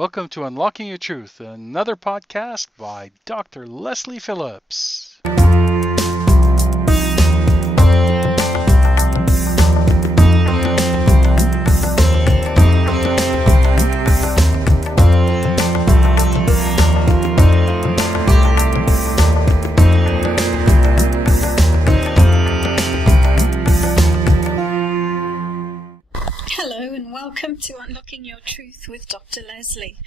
Welcome to Unlocking Your Truth, another podcast by Dr. Lesley Phillips. Hello and welcome to Unlocking Your Truth with Dr. Lesley.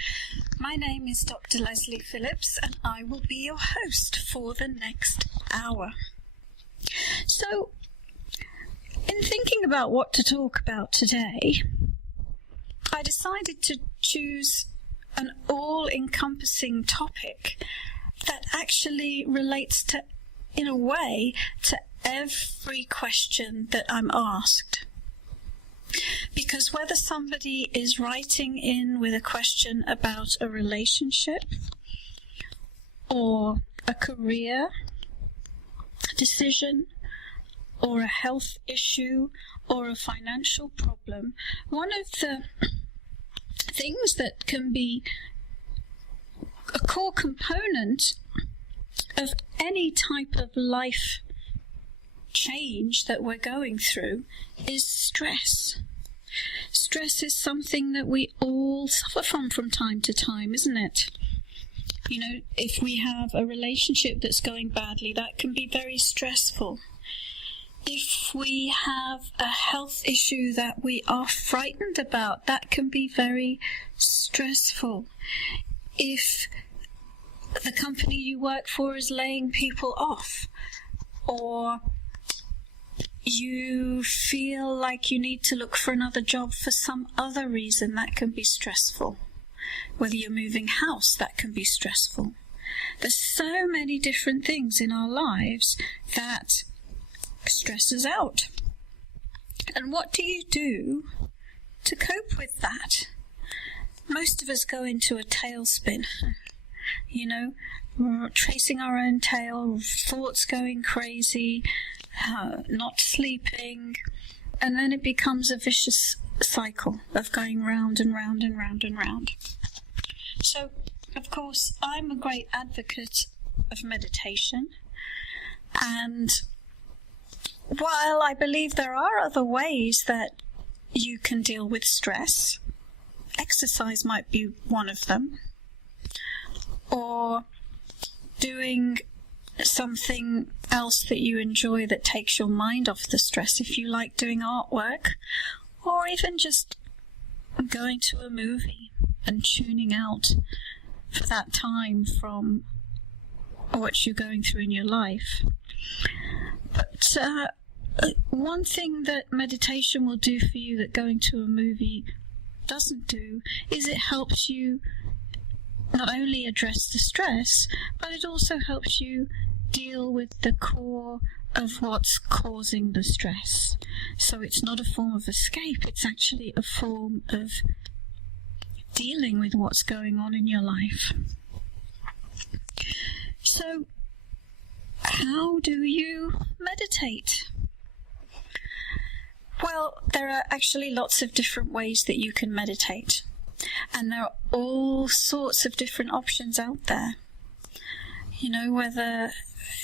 My name is Dr. Lesley Phillips and I will be your host for the next hour. So, in thinking about what to talk about today, I decided to choose an all-encompassing topic that actually relates to, in a way, to every question that I'm asked. Because whether somebody is writing in with a question about a relationship or a career decision or a health issue or a financial problem, one of the things that can be a core component of any type of life change that we're going through is stress. Stress is something that we all suffer from time to time, isn't it? You know, if we have a relationship that's going badly, that can be very stressful. If we have a health issue that we are frightened about, that can be very stressful. If the company you work for is laying people off, or you feel like you need to look for another job for some other reason, that can be stressful. Whether you're moving house, that can be stressful. There's so many different things in our lives that stress us out. And what do you do to cope with that? Most of us go into a tailspin. You know, we're tracing our own tail, thoughts going crazy, not sleeping, and then it becomes a vicious cycle of going round and round and round and round. So, of course, I'm a great advocate of meditation, and while I believe there are other ways that you can deal with stress, exercise might be one of them, or doing something else that you enjoy that takes your mind off the stress, if you like doing artwork, or even just going to a movie and tuning out for that time from what you're going through in your life. But one thing that meditation will do for you that going to a movie doesn't do is it helps you not only address the stress, but it also helps you deal with the core of what's causing the stress. So it's not a form of escape, it's actually a form of dealing with what's going on in your life. So, how do you meditate? Well, there are actually lots of different ways that you can meditate. And there are all sorts of different options out there. You know, whether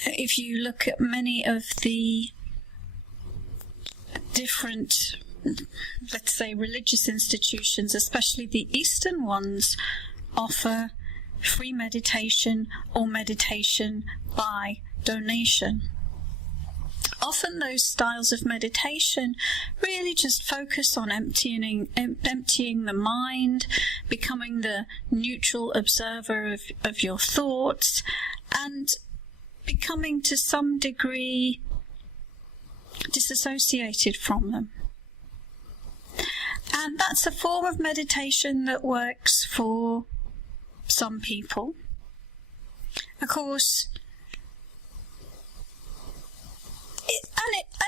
if you look at many of the different, let's say, religious institutions, especially the Eastern ones, offer free meditation or meditation by donation. Often those styles of meditation really just focus on emptying the mind, becoming the neutral observer of your thoughts, and becoming to some degree disassociated from them. And that's a form of meditation that works for some people. Of course,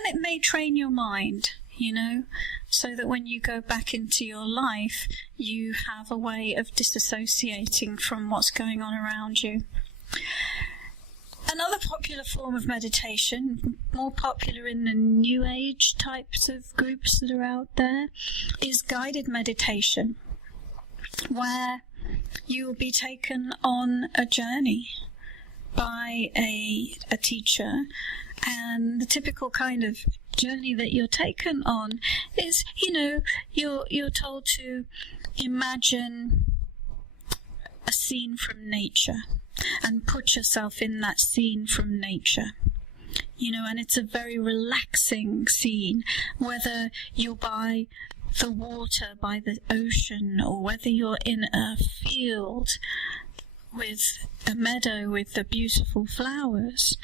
it may train your mind, you know, so that when you go back into your life, you have a way of disassociating from what's going on around you. Another popular form of meditation, more popular in the New Age types of groups that are out there, is guided meditation, where you will be taken on a journey by a teacher, and the typical kind of journey that you're taken on is, you're told to imagine a scene from nature and put yourself in that scene from nature. And it's a very relaxing scene, whether you're by the water, by the ocean, or whether you're in a field with a meadow with the beautiful flowers.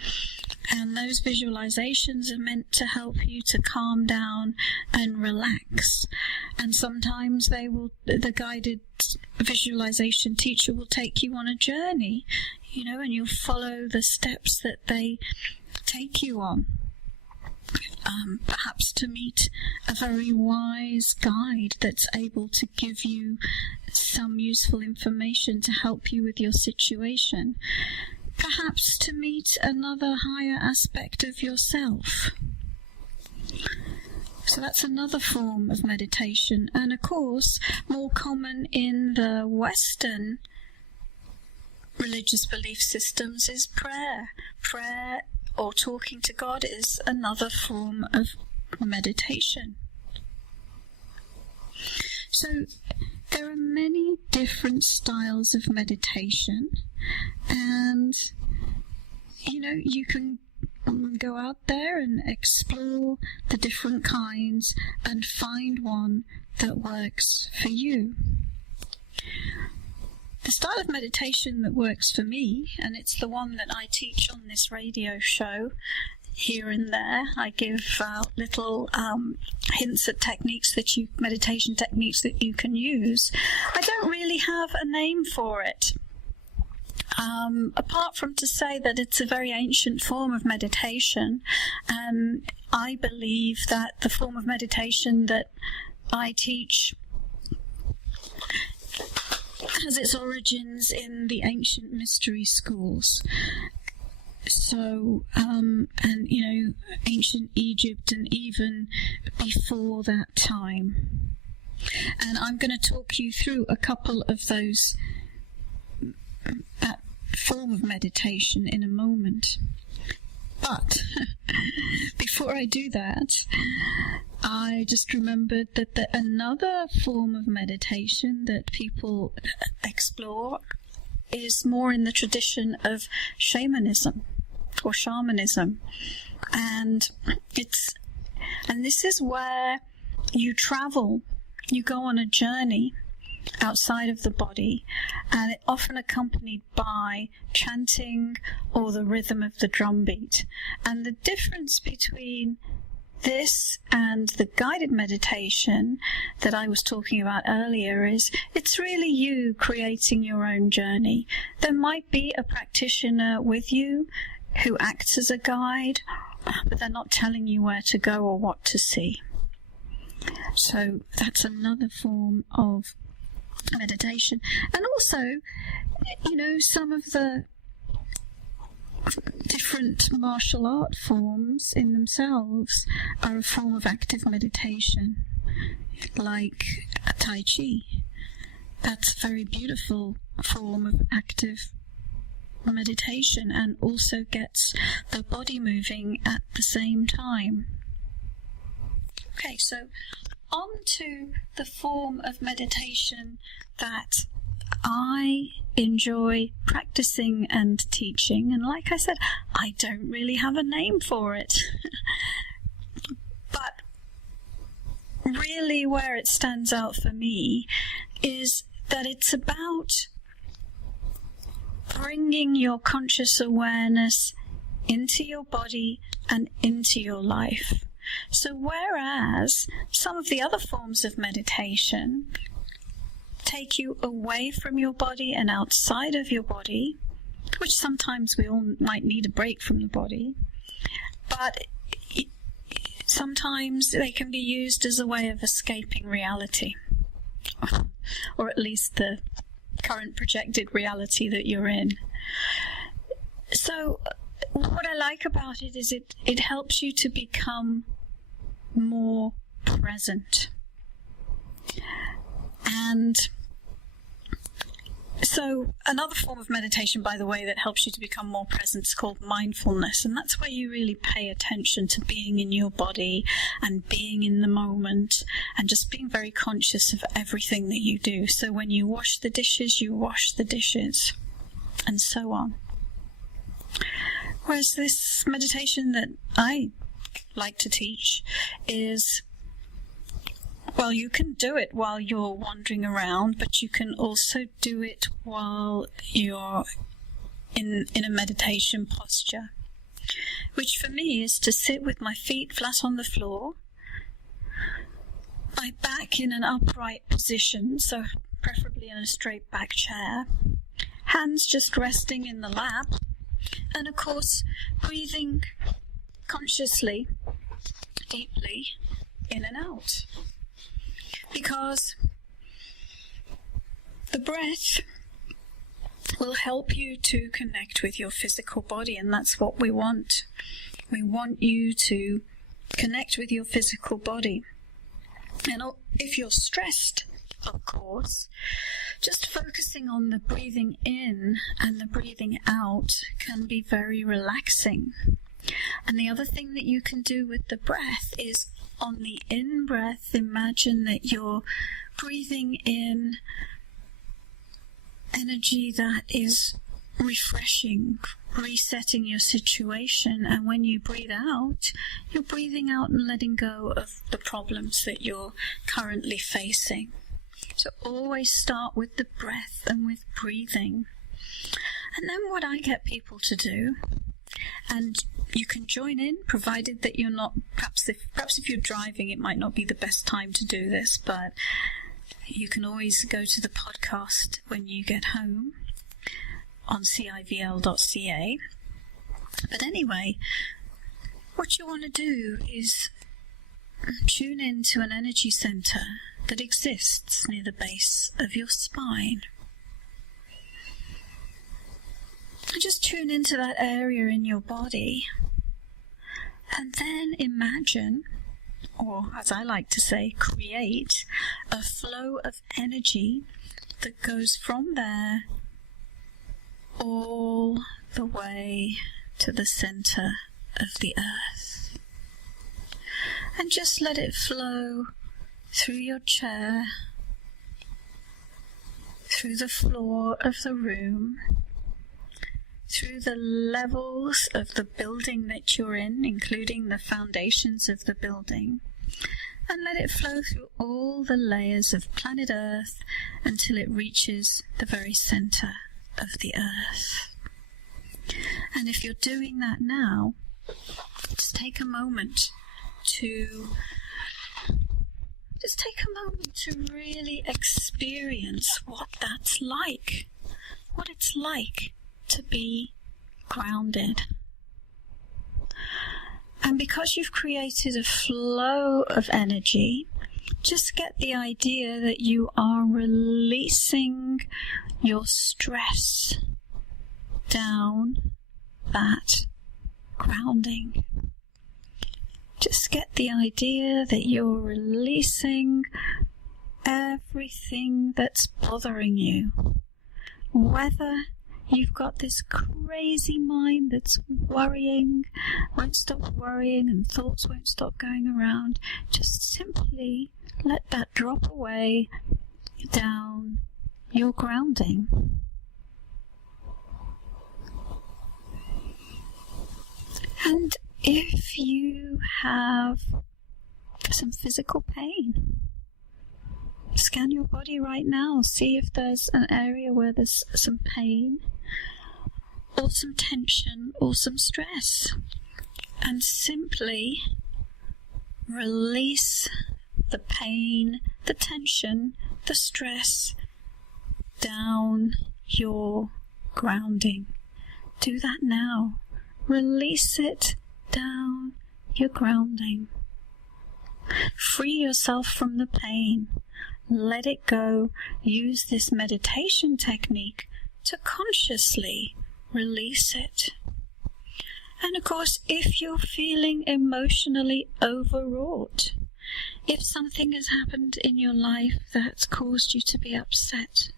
And those visualizations are meant to help you to calm down and relax. And sometimes the guided visualization teacher will take you on a journey, and you'll follow the steps that they take you on. Perhaps to meet a very wise guide that's able to give you some useful information to help you with your situation. Perhaps to meet another higher aspect of yourself. So that's another form of meditation, and of course more common in the Western religious belief systems is prayer. Prayer or talking to God is another form of meditation. So there are many different styles of meditation, and you can go out there and explore the different kinds and find one that works for you. The style of meditation that works for me, and it's the one that I teach on this radio show here and there, I give little hints at meditation techniques that you can use. I don't really have a name for it, apart from to say that it's a very ancient form of meditation, and I believe that the form of meditation that I teach has its origins in the ancient mystery schools. So, ancient Egypt and even before that time. And I'm going to talk you through a couple of those that form of meditation in a moment. But before I do that, I just remembered that another form of meditation that people explore is more in the tradition of shamanism. And this is where you travel, you go on a journey outside of the body, and it often accompanied by chanting or the rhythm of the drum beat. And the difference between this and the guided meditation that I was talking about earlier is it's really you creating your own journey. There might be a practitioner with you who acts as a guide, but they're not telling you where to go or what to see. So that's another form of meditation. And also, some of the different martial art forms in themselves are a form of active meditation, like Tai Chi. That's a very beautiful form of active meditation and also gets the body moving at the same time. Okay, so on to the form of meditation that I enjoy practicing and teaching, and like I said, I don't really have a name for it. But really where it stands out for me is that it's about bringing your conscious awareness into your body and into your life. So whereas some of the other forms of meditation take you away from your body and outside of your body, which sometimes we all might need a break from the body, but sometimes they can be used as a way of escaping reality, or at least the current projected reality that you're in. So what I like about it is it helps you to become more present. And So another form of meditation, by the way, that helps you to become more present is called mindfulness. And that's where you really pay attention to being in your body and being in the moment and just being very conscious of everything that you do. So when you wash the dishes, you wash the dishes, and so on. Whereas this meditation that I like to teach is, well, you can do it while you're wandering around, but you can also do it while you're in a meditation posture, which for me is to sit with my feet flat on the floor, my back in an upright position, so preferably in a straight back chair, hands just resting in the lap, and of course breathing consciously, deeply, in and out. Because the breath will help you to connect with your physical body, and that's what we want. We want you to connect with your physical body. And if you're stressed, of course, just focusing on the breathing in and the breathing out can be very relaxing. And the other thing that you can do with the breath is, on the in-breath, imagine that you're breathing in energy that is refreshing, resetting your situation. And when you breathe out, you're breathing out and letting go of the problems that you're currently facing. So always start with the breath and with breathing. And then what I get people to do, and you can join in, provided that you're not, perhaps if you're driving, it might not be the best time to do this, but you can always go to the podcast when you get home on civl.ca. But anyway, what you want to do is tune in to an energy center that exists near the base of your spine. And just tune into that area in your body, and then imagine, or as I like to say, create a flow of energy that goes from there all the way to the center of the earth. And just let it flow through your chair, through the floor of the room, through the levels of the building that you're in, including the foundations of the building, and let it flow through all the layers of planet Earth until it reaches the very center of the Earth. And if you're doing that now, just take a moment to really experience what that's like, what it's like to be grounded. And because you've created a flow of energy, just get the idea that you are releasing your stress down that grounding. Just get the idea that you're releasing everything that's bothering you. Whether you've got this crazy mind that's worrying, won't stop worrying, and thoughts won't stop going around, just simply let that drop away down your grounding. And if you have some physical pain, scan your body right now, see if there's an area where there's some pain, or some tension, or some stress, and simply release the pain, the tension, the stress down your grounding. Do that now. Release it down your grounding. Free yourself from the pain. Let it go. Use this meditation technique to consciously release it. And of course, if you're feeling emotionally overwrought, if something has happened in your life that's caused you to be upset,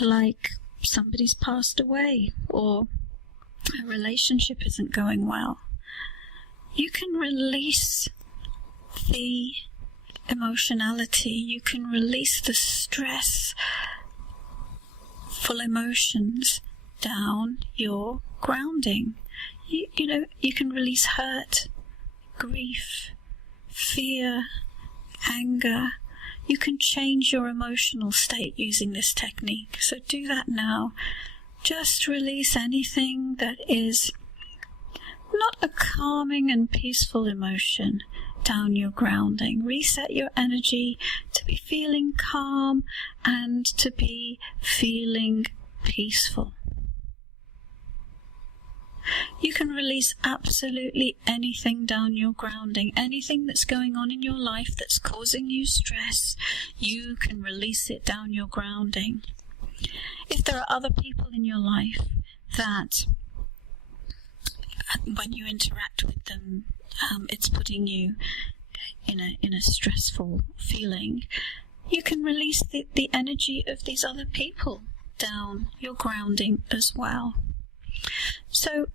like somebody's passed away or a relationship isn't going well, you can release the emotionality, you can release the stressful emotions down your grounding. You can release hurt, grief, fear, anger. You can change your emotional state using this technique. So do that now. Just release anything that is not a calming and peaceful emotion down your grounding. Reset your energy to be feeling calm and to be feeling peaceful. You can release absolutely anything down your grounding. Anything that's going on in your life that's causing you stress, you can release it down your grounding. If there are other people in your life that, when you interact with them, it's putting you in a stressful feeling, you can release the energy of these other people down your grounding as well. So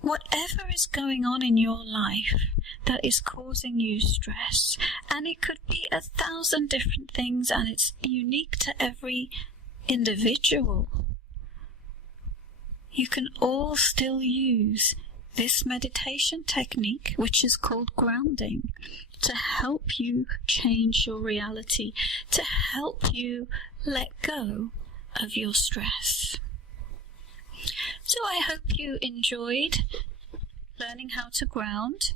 whatever is going on in your life that is causing you stress, and it could be 1,000 different things, and it's unique to every individual, you can all still use this meditation technique, which is called grounding, to help you change your reality, to help you let go of your stress. So I hope you enjoyed learning how to ground.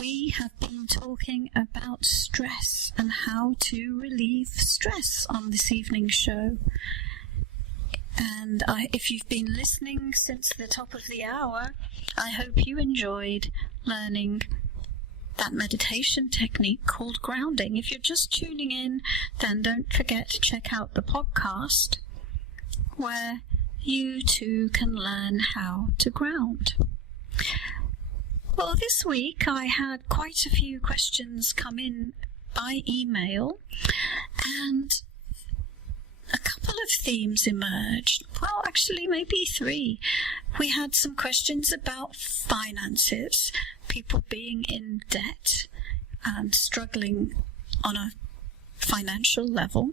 We have been talking about stress and how to relieve stress on this evening's show. And if you've been listening since the top of the hour, I hope you enjoyed learning that meditation technique called grounding. If you're just tuning in, then don't forget to check out the podcast where you too can learn how to ground. Well, this week I had quite a few questions come in by email, and a couple of themes emerged. Well, actually, maybe 3. We had some questions about finances, people being in debt and struggling on a financial level.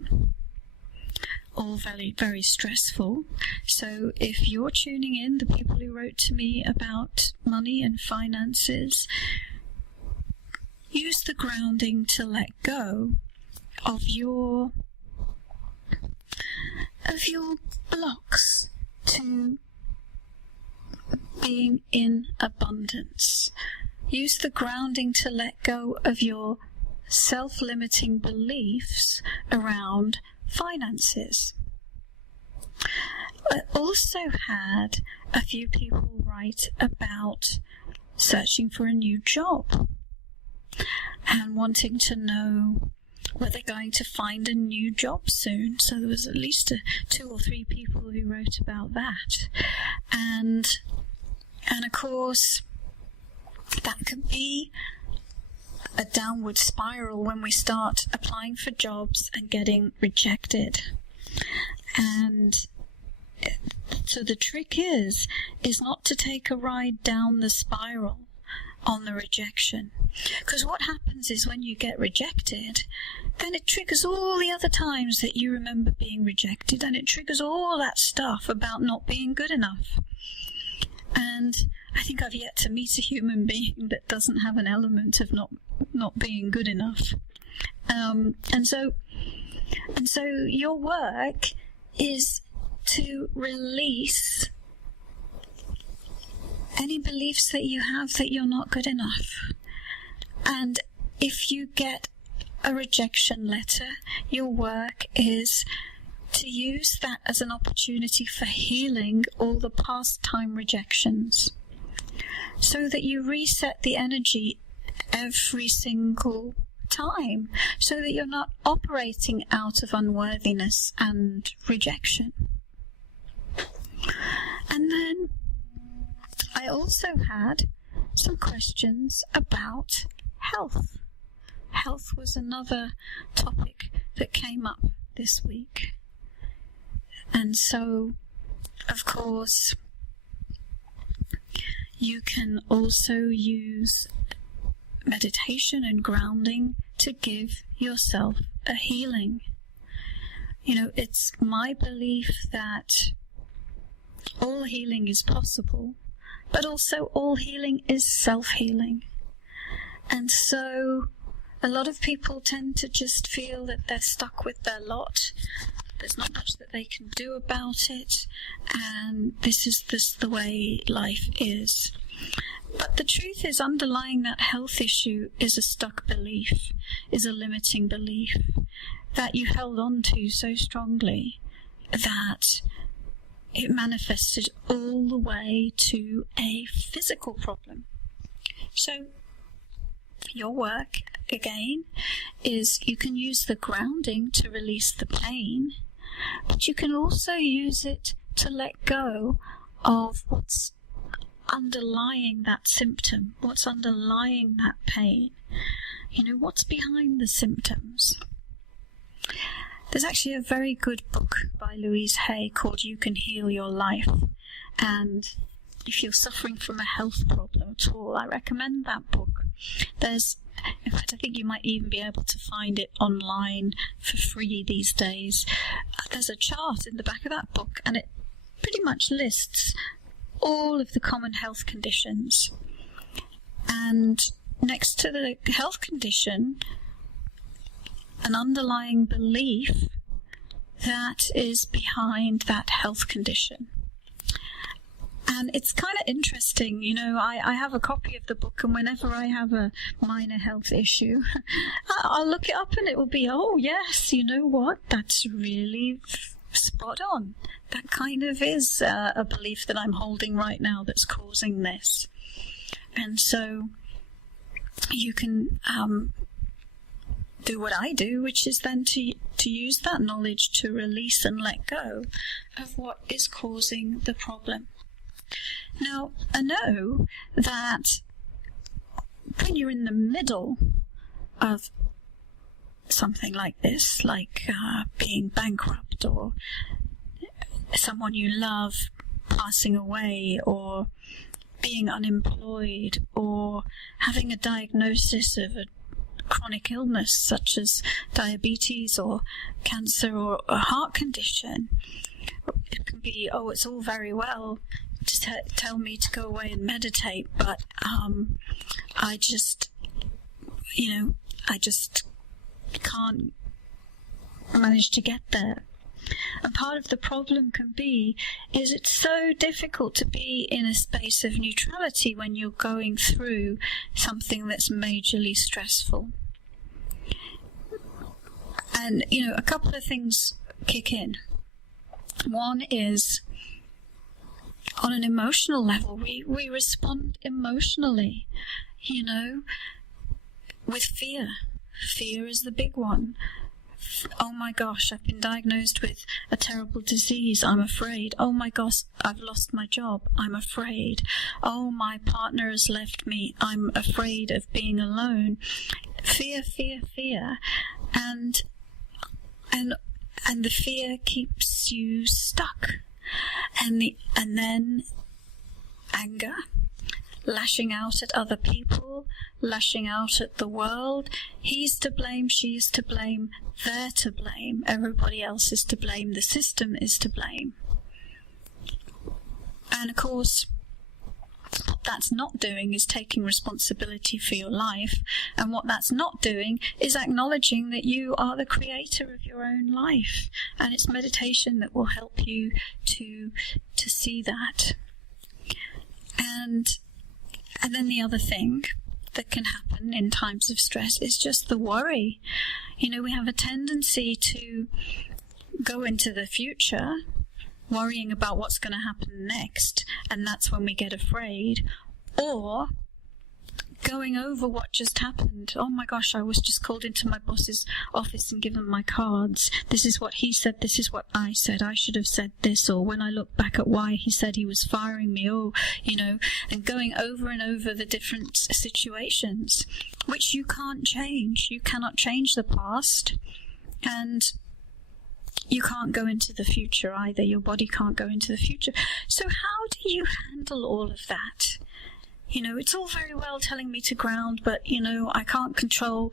All very, very stressful. So if you're tuning in, the people who wrote to me about money and finances, use the grounding to let go of your blocks to being in abundance. Use the grounding to let go of your self-limiting beliefs around finances. I also had a few people write about searching for a new job and wanting to know were they going to find a new job soon. So there was at least 2 or 3 people who wrote about that. And of course, that can be a downward spiral when we start applying for jobs and getting rejected. And so the trick is not to take a ride down the spiral on the rejection. Because what happens is when you get rejected, then it triggers all the other times that you remember being rejected, and it triggers all that stuff about not being good enough. And I think I've yet to meet a human being that doesn't have an element of not being good enough. And so your work is to release any beliefs that you have that you're not good enough. And if you get a rejection letter, your work is to use that as an opportunity for healing all the past time rejections, so that you reset the energy every single time, so that you're not operating out of unworthiness and rejection. And then I also had some questions about health. Health was another topic that came up this week. And so, of course, you can also use meditation and grounding to give yourself a healing. It's my belief that all healing is possible, but also all healing is self-healing. And so a lot of people tend to just feel that they're stuck with their lot. There's not much that they can do about it, and this is just the way life is. But the truth is, underlying that health issue is a stuck belief, is a limiting belief that you held on to so strongly that it manifested all the way to a physical problem. So your work, again, is you can use the grounding to release the pain, but you can also use it to let go of what's underlying that symptom, what's underlying that pain. What's behind the symptoms. There's actually a very good book by Louise Hay called You Can Heal Your Life, and if you're suffering from a health problem at all, I recommend that book. In fact, I think you might even be able to find it online for free these days. There's a chart in the back of that book, and it pretty much lists all of the common health conditions. And next to the health condition, an underlying belief that is behind that health condition. And it's kind of interesting, I have a copy of the book, and whenever I have a minor health issue, I'll look it up and it will be, oh yes, you know what, that's really spot on. That kind of is a belief that I'm holding right now that's causing this. And so you can do what I do, which is then to use that knowledge to release and let go of what is causing the problem. Now, I know that when you're in the middle of something like this, like being bankrupt, or someone you love passing away, or being unemployed, or having a diagnosis of a chronic illness such as diabetes or cancer or a heart condition, it can be, it's all very well to tell me to go away and meditate, but I just can't manage to get there. And part of the problem can be is it's so difficult to be in a space of neutrality when you're going through something that's majorly stressful. And a couple of things kick in. One is, on an emotional level, we respond emotionally, with fear. Fear is the big one. Oh my gosh, I've been diagnosed with a terrible disease, I'm afraid. Oh my gosh, I've lost my job, I'm afraid. Oh, my partner has left me, I'm afraid of being alone. Fear, fear, fear. And the fear keeps you stuck. And then anger, lashing out at other people, lashing out at the world. He's to blame, she's to blame, they're to blame, everybody else is to blame, the system is to blame. And of course, what that's not doing is taking responsibility for your life, and what that's not doing is acknowledging that you are the creator of your own life, and it's meditation that will help you to see that. And then the other thing that can happen in times of stress is just the worry. We have a tendency to go into the future worrying about what's going to happen next, and that's when we get afraid. Or going over what just happened. Oh my gosh, I was just called into my boss's office and given my cards. This is what he said, this is what I said. I should have said this, or when I look back at why he said he was firing me, and going over and over the different situations, which you can't change. You cannot change the past, and you can't go into the future either. Your body can't go into the future. So how do you handle all of that? It's all very well telling me to ground, but, I can't control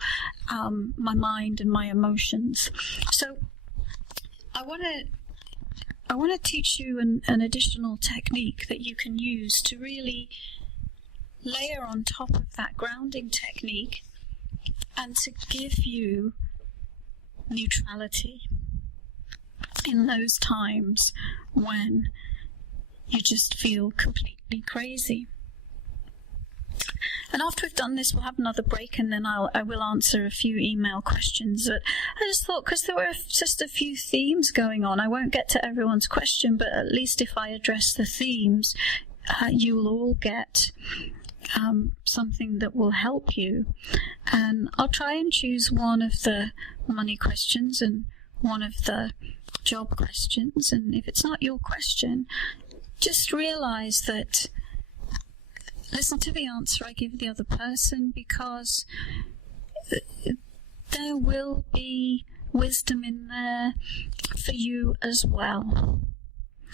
my mind and my emotions. So I want to teach you an additional technique that you can use to really layer on top of that grounding technique and to give you neutrality in those times when you just feel completely crazy. And after we've done this, we'll have another break, and then I will answer a few email questions. But I just thought, because there were just a few themes going on, I won't get to everyone's question, but at least if I address the themes, you will all get something that will help you. And I'll try and choose one of the money questions and one of the job questions. And if it's not your question, just realize that listen to the answer I give the other person, because there will be wisdom in there for you as well.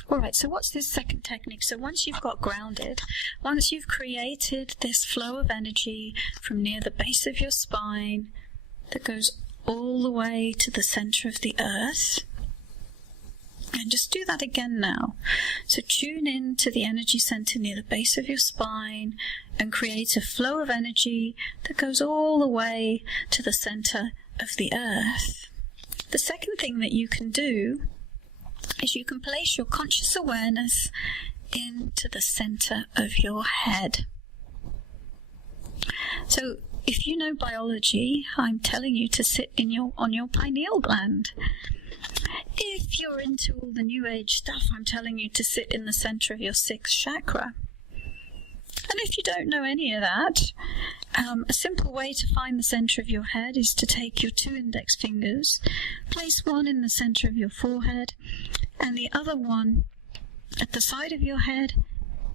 Alright, so what's this second technique? So once you've got grounded, once you've created this flow of energy from near the base of your spine that goes all the way to the center of the earth, and just do that again now. So tune in to the energy center near the base of your spine and create a flow of energy that goes all the way to the center of the earth. The second thing that you can do is you can place your conscious awareness into the center of your head. So if you know biology, I'm telling you to sit on your pineal gland. If you're into all the new age stuff, I'm telling you to sit in the center of your sixth chakra. And if you don't know any of that, a simple way to find the center of your head is to take your 2 index fingers, place one in the center of your forehead, and the other one at the side of your head,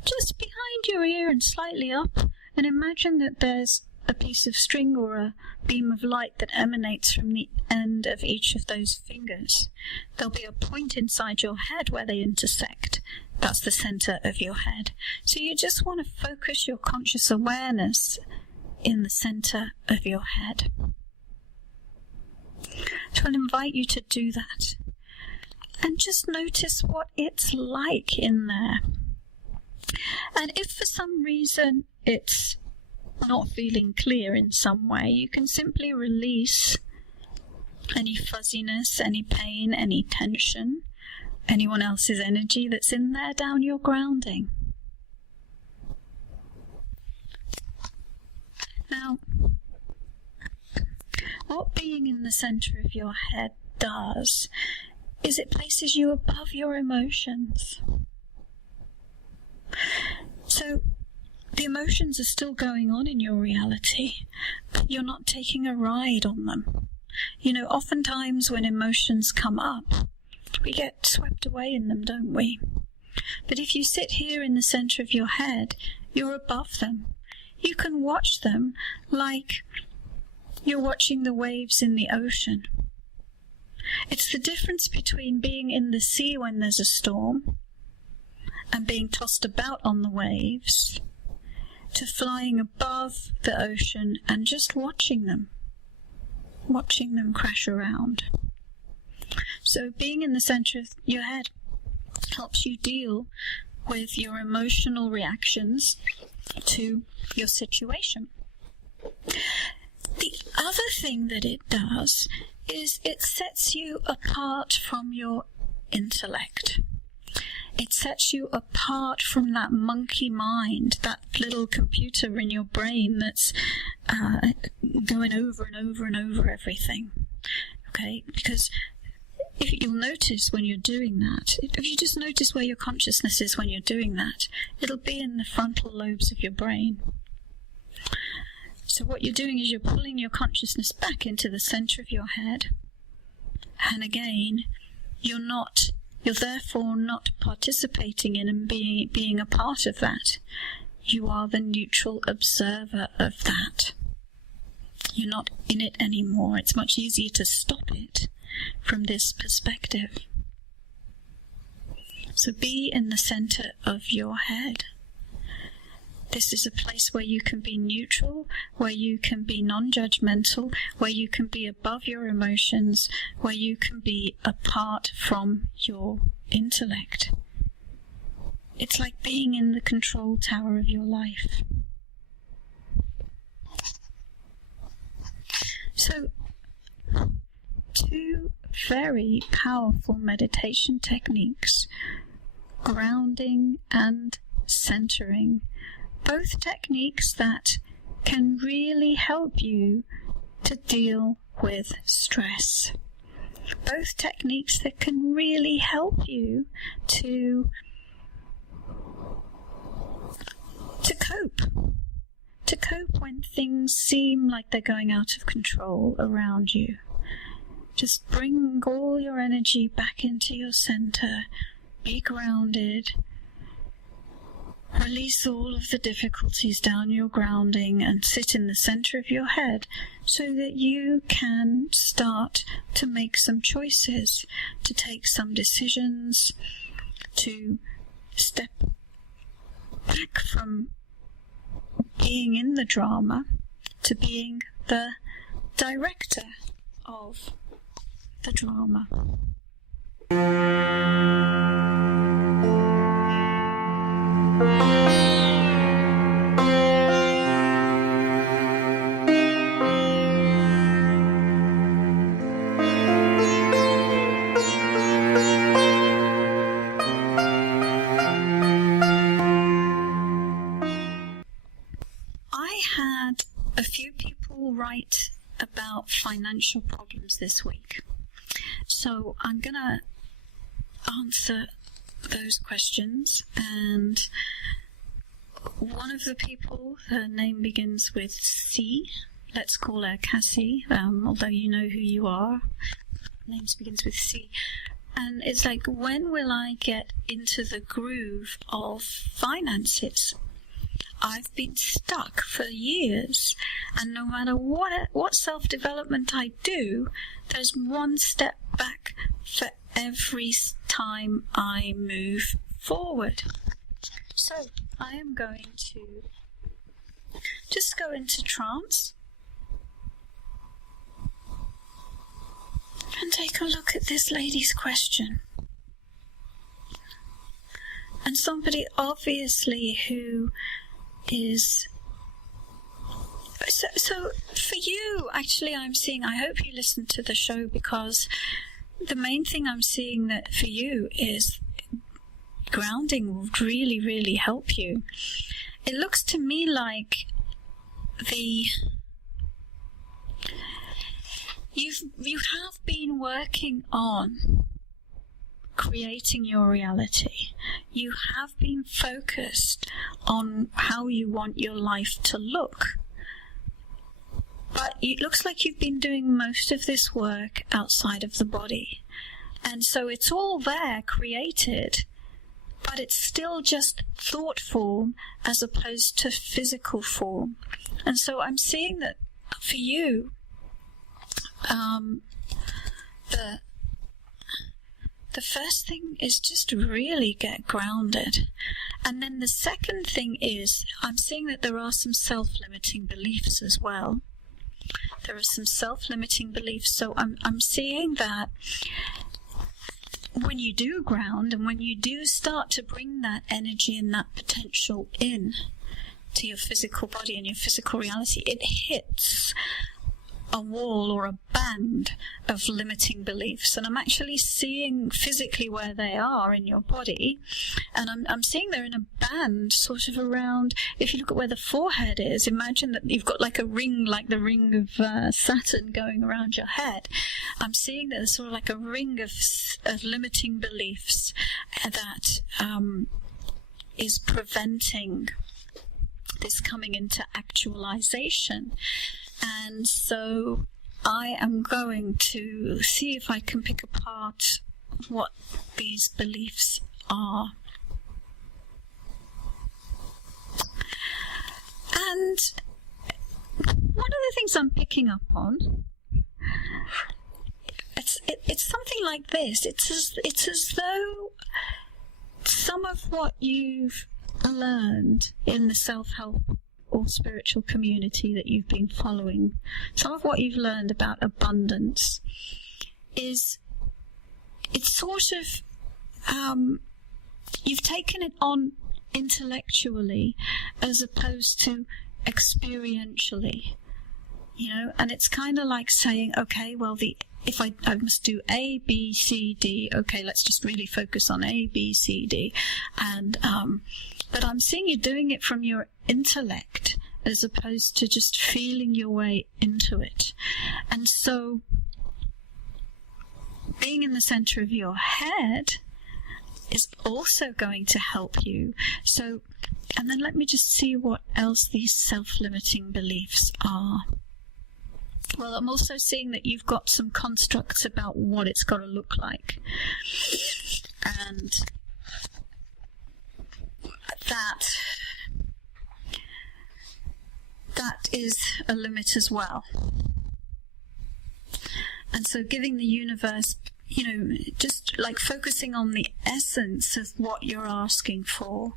just behind your ear and slightly up, and imagine that there's a piece of string or a beam of light that emanates from the end of each of those fingers. There'll be a point inside your head where they intersect. That's the center of your head. So you just want to focus your conscious awareness in the center of your head. So I'll invite you to do that. And just notice what it's like in there. And if for some reason it's not feeling clear in some way, you can simply release any fuzziness, any pain, any tension, anyone else's energy that's in there down your grounding. Now, what being in the center of your head does is it places you above your emotions. So the emotions are still going on in your reality, but you're not taking a ride on them. Oftentimes when emotions come up, we get swept away in them, don't we? But if you sit here in the center of your head, you're above them. You can watch them like you're watching the waves in the ocean. It's the difference between being in the sea when there's a storm and being tossed about on the waves, to flying above the ocean and just watching them crash around. So being in the center of your head helps you deal with your emotional reactions to your situation. The other thing that it does is it sets you apart from your intellect. It sets you apart from that monkey mind, that little computer in your brain that's going over and over and over everything. Okay? Because if you'll notice when you're doing that, if you just notice where your consciousness is when you're doing that, it'll be in the frontal lobes of your brain. So what you're doing is you're pulling your consciousness back into the center of your head. And again, you're therefore not participating in and being a part of that. You are the neutral observer of that. You're not in it anymore. It's much easier to stop it from this perspective. So be in the center of your head. This is a place where you can be neutral, where you can be non-judgmental, where you can be above your emotions, where you can be apart from your intellect. It's like being in the control tower of your life. So, 2 very powerful meditation techniques, grounding and centering. Both techniques that can really help you to deal with stress. Both techniques that can really help you to cope. To cope when things seem like they're going out of control around you. Just bring all your energy back into your center. Be grounded. Release all of the difficulties down your grounding and sit in the center of your head so that you can start to make some choices, to take some decisions, to step back from being in the drama to being the director of the drama. I had a few people write about financial problems this week. So I'm going to answer those questions, and one of the people, her name begins with C. Let's call her Cassie, although you know who you are. Names begins with C. And it's like, when will I get into the groove of finances? I've been stuck for years, and no matter what self-development I do, there's one step back for every time I move forward. So I am going to just go into trance and take a look at this lady's question. And somebody obviously who is... So for you, actually, I'm seeing, I hope you listen to the show, because the main thing I'm seeing that for you is grounding will really, really help you. It looks to me like you have been working on creating your reality. You have been focused on how you want your life to look. But it looks like you've been doing most of this work outside of the body. And so it's all there, created, but it's still just thought form as opposed to physical form. And so I'm seeing that for you, the first thing is just really get grounded. And then the second thing is, I'm seeing that there are some self-limiting beliefs as well. There are some self-limiting beliefs. So I'm seeing that when you do ground and when you do start to bring that energy and that potential in to your physical body and your physical reality, it hits a wall or a band of limiting beliefs. And I'm actually seeing physically where they are in your body, and I'm seeing they're in a band sort of around, if you look at where the forehead is, imagine that you've got like a ring, like the ring of Saturn going around your head. I'm seeing that there's sort of like a ring of limiting beliefs that is preventing this coming into actualization. And so I am going to see if I can pick apart what these beliefs are. And one of the things I'm picking up on, it's something like this. It's as though some of what you've learned in the self-help or spiritual community that you've been following, some of what you've learned about abundance it's sort of you've taken it on intellectually as opposed to experientially, and it's kind of like saying, okay, well, if I must do A, B, C, D, okay, let's just really focus on A, B, C, D, and but I'm seeing you doing it from your intellect as opposed to just feeling your way into it. And so being in the center of your head is also going to help you. So, and then let me just see what else these self-limiting beliefs are. Well, I'm also seeing that you've got some constructs about what it's got to look like. And that is a limit as well. And so giving the universe, just like focusing on the essence of what you're asking for.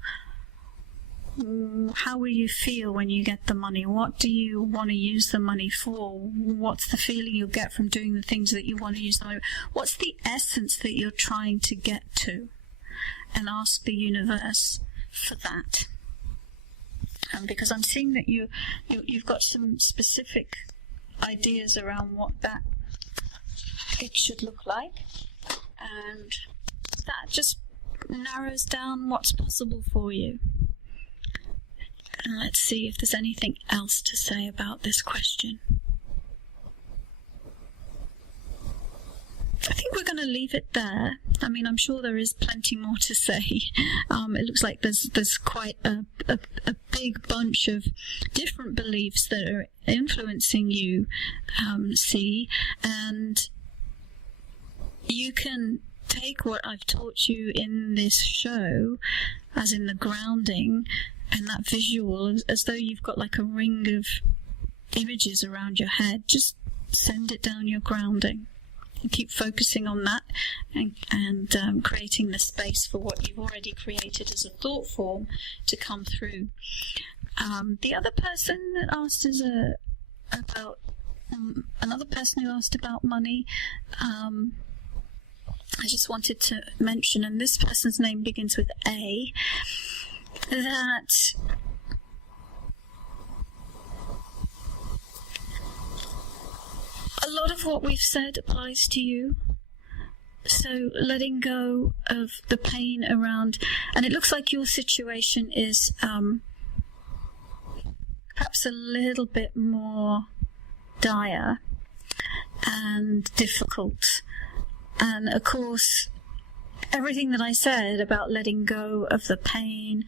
How will you feel when you get the money? What do you want to use the money for? What's the feeling you'll get from doing the things that you want to use the money for? What's the essence that you're trying to get to? And ask the universe for that. Because I'm seeing that you've got some specific ideas around what it should look like, and that just narrows down what's possible for you. And let's see if there's anything else to say about this question. I think we're going to leave it there. I mean, I'm sure there is plenty more to say. It looks like there's quite a big bunch of different beliefs that are influencing you, and you can take what I've taught you in this show, as in the grounding, and that visual, as though you've got like a ring of images around your head. Just send it down your grounding. And keep focusing on that and creating the space for what you've already created as a thought form to come through. The other person that asked is about another person who asked about money. I just wanted to mention, and this person's name begins with A, that a lot of what we've said applies to you. So letting go of the pain around, and it looks like your situation is perhaps a little bit more dire and difficult. And of course, everything that I said about letting go of the pain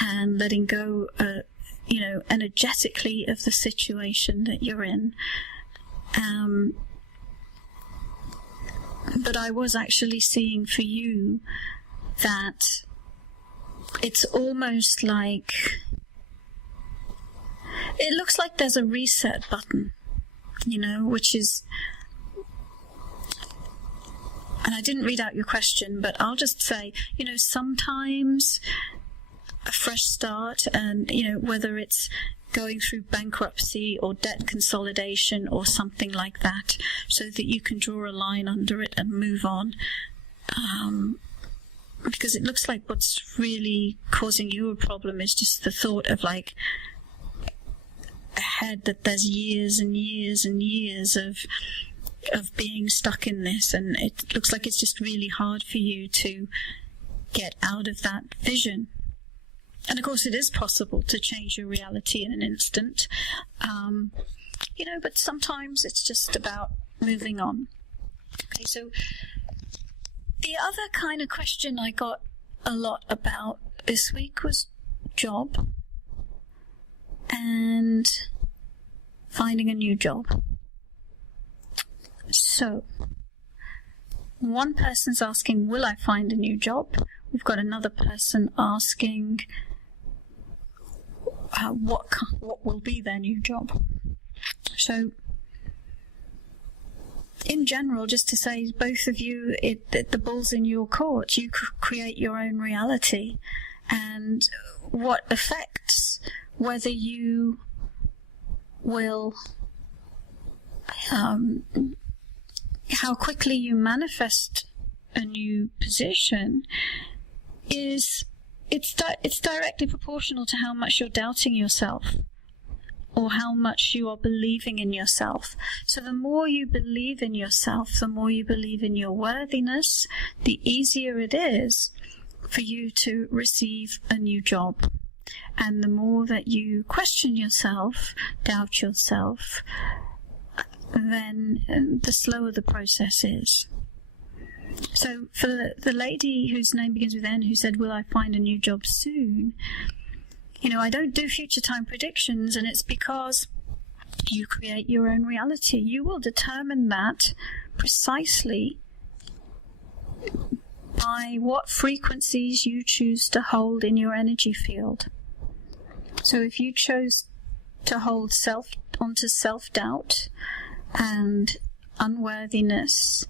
and letting go, energetically of the situation that you're in. But I was actually seeing for you that it's almost like, it looks like there's a reset button, which is, and I didn't read out your question, but I'll just say, sometimes a fresh start, and, whether it's going through bankruptcy or debt consolidation or something like that, so that you can draw a line under it and move on. Because it looks like what's really causing you a problem is just the thought of like ahead, that there's years and years and years of being stuck in this, and it looks like it's just really hard for you to get out of that vision. And of course it is possible to change your reality in an instant, but sometimes it's just about moving on. Okay, so the other kind of question I got a lot about this week was job. And I didn't read out your question, but I'll just say, some of what we've said applies to you. So letting go of the pain around, and it looks like your situation is perhaps a little bit more dire and difficult. And of course it is possible to change your reality in an instant, but sometimes it's just about moving on. Okay, so the other kind of question I got a lot about this week was job. and finding a new job. So, one person's asking, will I find a new job? We've got another person asking, what will be their new job? So, in general, just to say, both of you, the ball's in your court. You create your own reality, and what affects whether you will, how quickly you manifest a new position it's directly proportional to how much you're doubting yourself, or how much you are believing in yourself. So the more you believe in yourself, the more you believe in your worthiness, the easier it is for you to receive a new job. And the more that you question yourself, doubt yourself, then the slower the process is. So for the lady whose name begins with N, who said, will I find a new job soon? I don't do future time predictions, and it's because you create your own reality. You will determine that precisely by what frequencies you choose to hold in your energy field. So if you chose to hold onto self-doubt and unworthiness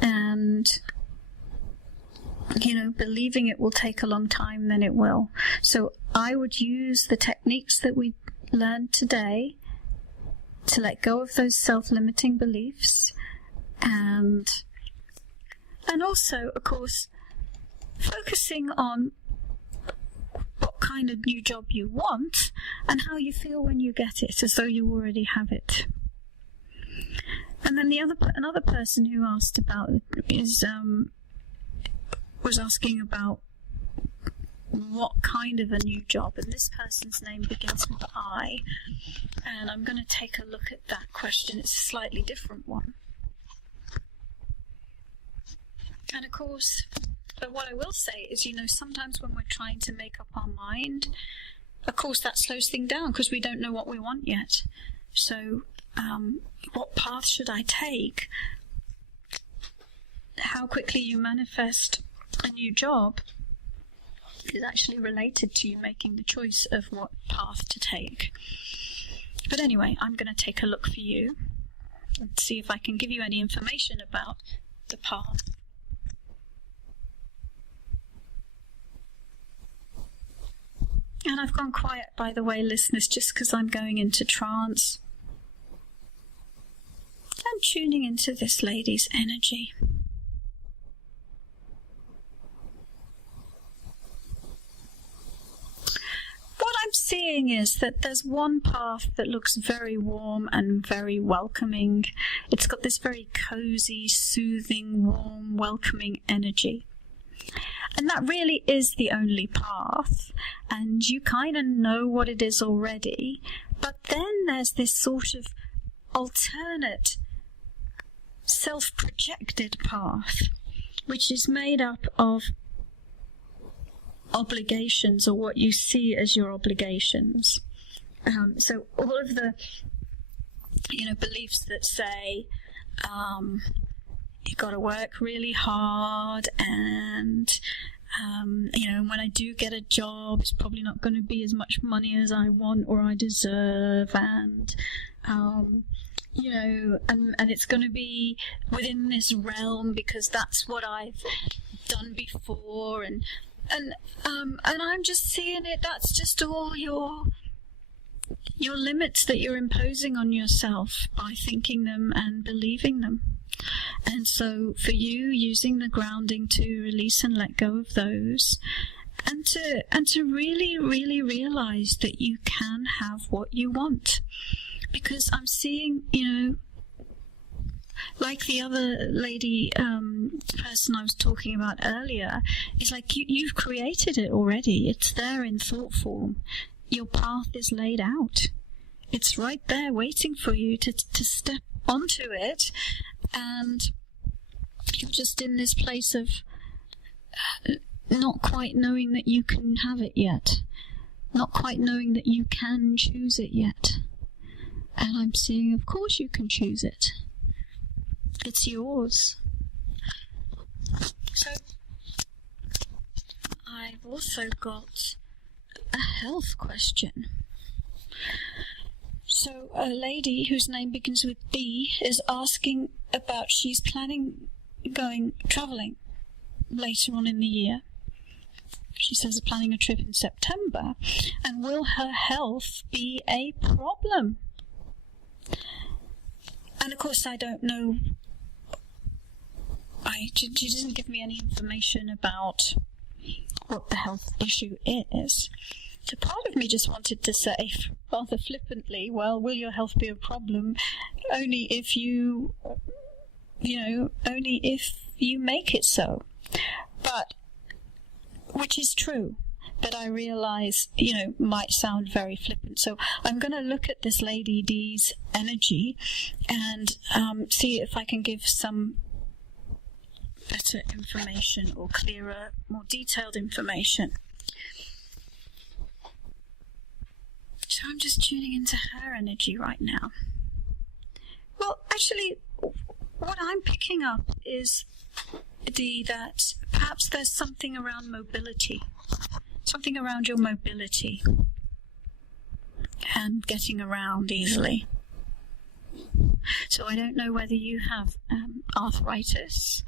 and believing it will take a long time, then it will. So I would use the techniques that we learned today to let go of those self-limiting beliefs, and also, of course, focusing on what kind of new job you want and how you feel when you get it, as though you already have it. And then another person who asked about was asking about what kind of a new job, and this person's name begins with I, and I'm going to take a look at that question. It's a slightly different one. And of course, but what I will say is, sometimes when we're trying to make up our mind, of course that slows things down because we don't know what we want yet. So what path should I take? How quickly you manifest a new job is actually related to you making the choice of what path to take. But anyway, I'm going to take a look for you and see if I can give you any information about the path. And I've gone quiet, by the way, listeners, just because I'm going into trance. I'm tuning into this lady's energy. What I'm seeing is that there's one path that looks very warm and very welcoming. It's got this very cozy, soothing, warm, welcoming energy. And that really is the only path, and you kind of know what it is already. But then there's this sort of alternate, self-projected path, which is made up of obligations, or what you see as your obligations. So all of the, beliefs that say, you've got to work really hard, and when I do get a job, it's probably not going to be as much money as I want or I deserve, and and it's going to be within this realm because that's what I've done before, and I'm just seeing it. That's just all your limits that you're imposing on yourself by thinking them and believing them. And so for you, using the grounding to release and let go of those, and to really, really realize that you can have what you want. Because I'm seeing, like the other lady, person I was talking about earlier, is like you've created it already. It's there in thought form. Your path is laid out. It's right there waiting for you to step onto it, and you're just in this place of not quite knowing that you can have it yet, not quite knowing that you can choose it yet. And I'm seeing, of course you can choose it. It's yours. So, I've also got a health question. So, a lady whose name begins with B is asking about she's planning travelling later on in the year. She says planning a trip in September, and will her health be a problem? And of course I don't know, she doesn't give me any information about what the health issue is. So part of me just wanted to say rather flippantly, well, will your health be a problem only if only if you make it so. But, which is true, but I realize, might sound very flippant. So I'm going to look at this Lady D's energy and see if I can give some better information or clearer, more detailed information. So I'm just tuning into her energy right now. Well, actually, what I'm picking up is that perhaps there's something around mobility, something around your mobility and getting around easily. So I don't know whether you have arthritis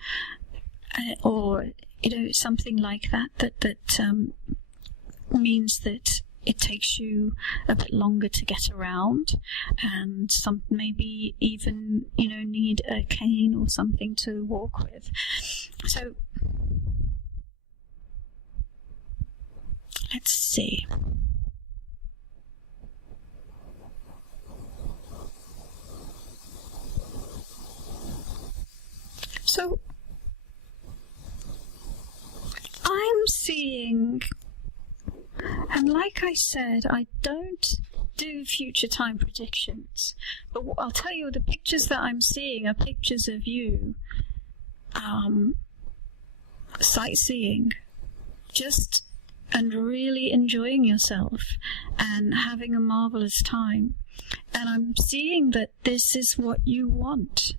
or something like that means that it takes you a bit longer to get around, and some maybe even need a cane or something to walk with. So let's see. So I'm seeing, and like I said, I don't do future time predictions, but I'll tell you, the pictures that I'm seeing are pictures of you sightseeing, and really enjoying yourself and having a marvelous time. And I'm seeing that this is what you want.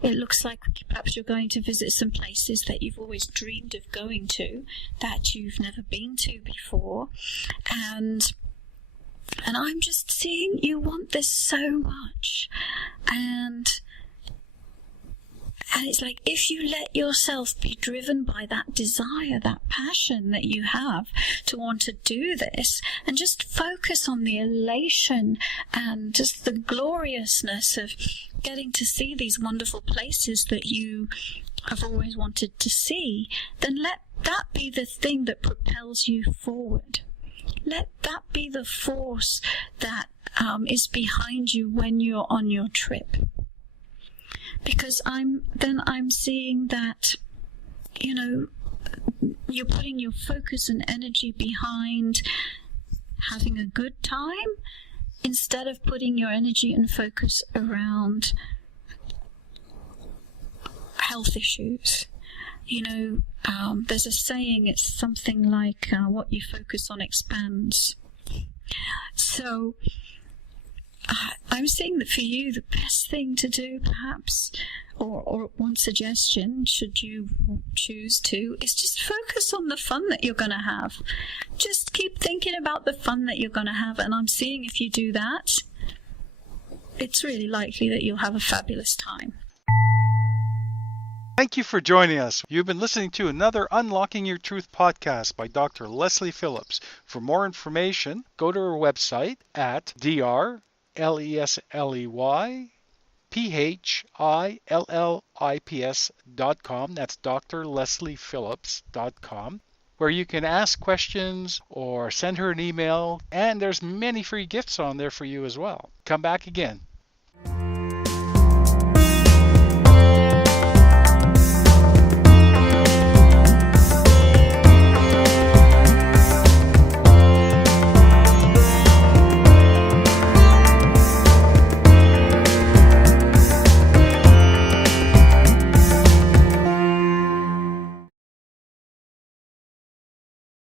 It looks like perhaps you're going to visit some places that you've always dreamed of going to, that you've never been to before. And I'm just seeing you want this so much. And it's like, if you let yourself be driven by that desire, that passion that you have to want to do this, and just focus on the elation and just the gloriousness of getting to see these wonderful places that you have always wanted to see, then let that be the thing that propels you forward. Let that be the force that is behind you when you're on your trip. Because I'm seeing that, you're putting your focus and energy behind having a good time instead of putting your energy and focus around health issues. There's a saying, it's something like, what you focus on expands. So I'm seeing that for you, the best thing to do, perhaps, or one suggestion, should you choose to, is just focus on the fun that you're going to have. Just keep thinking about the fun that you're going to have, and I'm seeing if you do that, it's really likely that you'll have a fabulous time. Thank you for joining us. You've been listening to another Unlocking Your Truth podcast by Dr. Lesley Phillips. For more information, go to our website at drlesleyphillips.com. That's drlesleyphillips.com, where you can ask questions or send her an email, and there's many free gifts on there for you as well. Come back again.